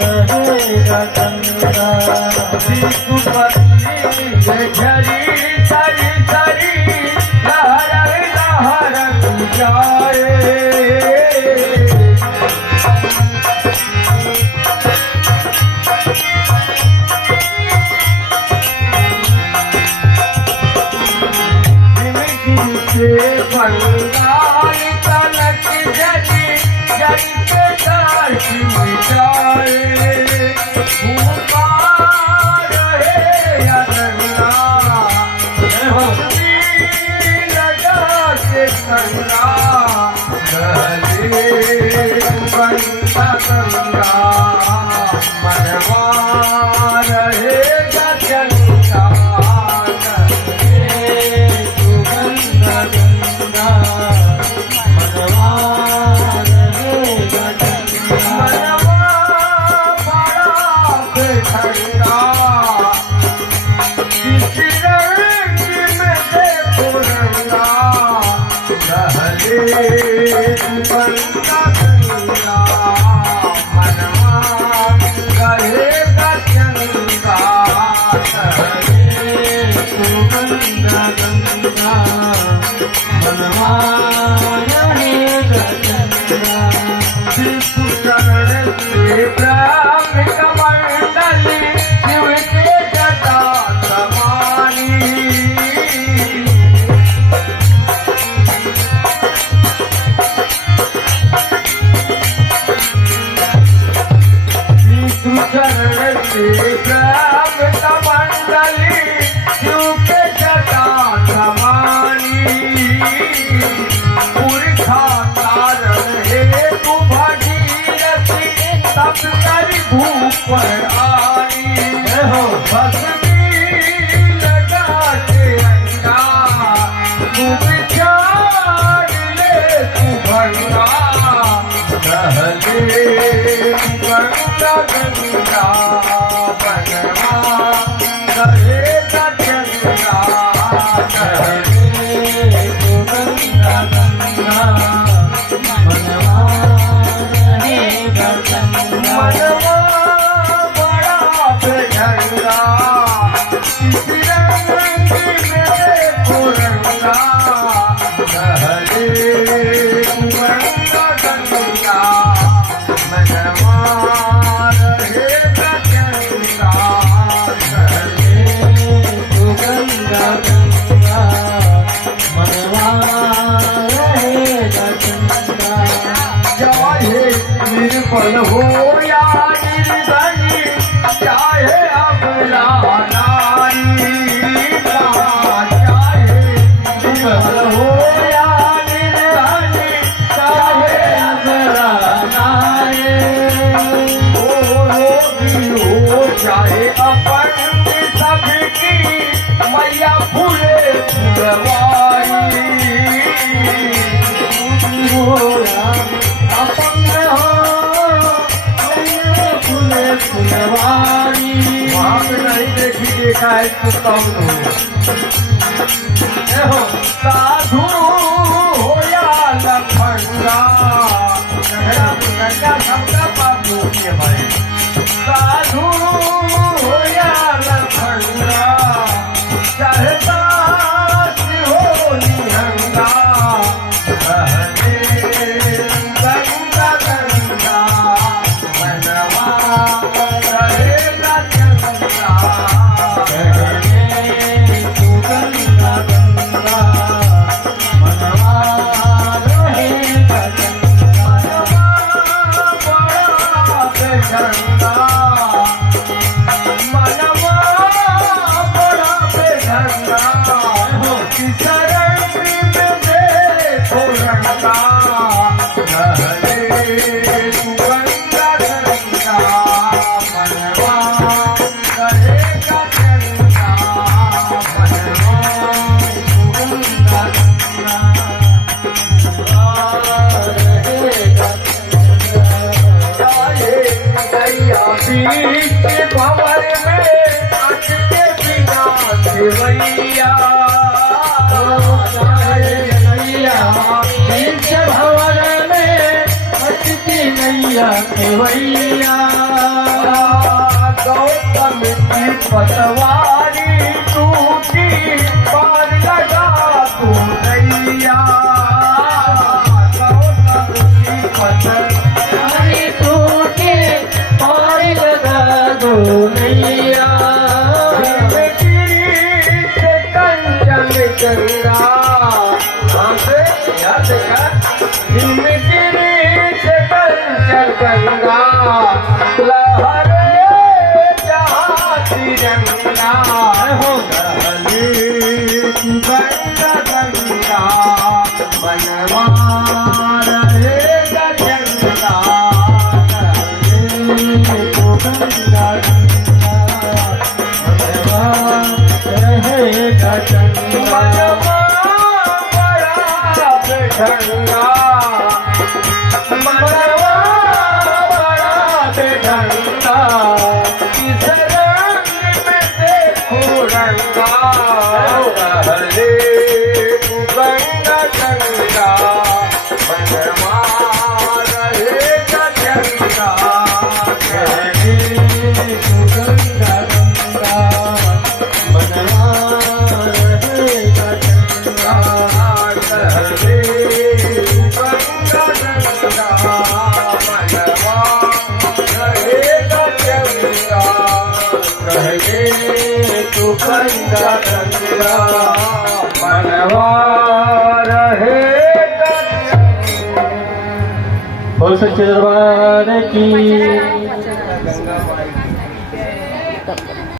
रहेगा चंदा झरी सरी सरी लहर लहर जाए बंगाल तलक जरी जरी के दाशी जाए भूपार है अदना लगा के संगा गले बंदा गंगा मनवा रहेगा चंगा पर आई हो भस्मी लगा के अंगा तू बिचार ले तू भंगा रहले गंगा गंगा बनवा रहेगा चंगा रहले तू गंगा गंगा बनवा रहेगा चंगा निर्बल हो या निर्धनी चाहे अबला नारी चाहे निर्बल हो या निर्धनी चाहे अबला नारी रोगी हो चाहे अपन सबकी मैया फूले फुलवारी फुलवारी वहाँ पे नहीं देखी देखा है तो कम हो साधु हो या लफंगा सबका बाबू के भाई साधु हो या लफंगा चाहे दास हो निहंगा गंगा गंगा मनवा रहेगा चंगा तू गंगा गंगा मनवा रहेगा चंगा बड़ा बेढंगा मनवा बड़ा बेढंगा शरण में देखो रंगा भंवर में अटके बिना देवैया भंवर में अटकी नहीं केवैया केवैया गौतम की पतवारी टूटी पार लगा तू नैया गौतम की पतवारी टूटे पार लगा दो नैया कंचन गंगा याद कंचन गंगा लहरे जहाँ तिरंगा हो गंगा गंगा बनवा रहेगा चंगा गंगा रहेगा चंगा ढंगा मनवा बड़ा ढंगा किस रंग में देखो रंगा हरे गंगा गंगा मनवा रहेगा चंगा गंगा गंगा मनवा रहेगा चंगा कहे तू गंगा गंगा मनवा रहेगा बोल सच्चे दरबार की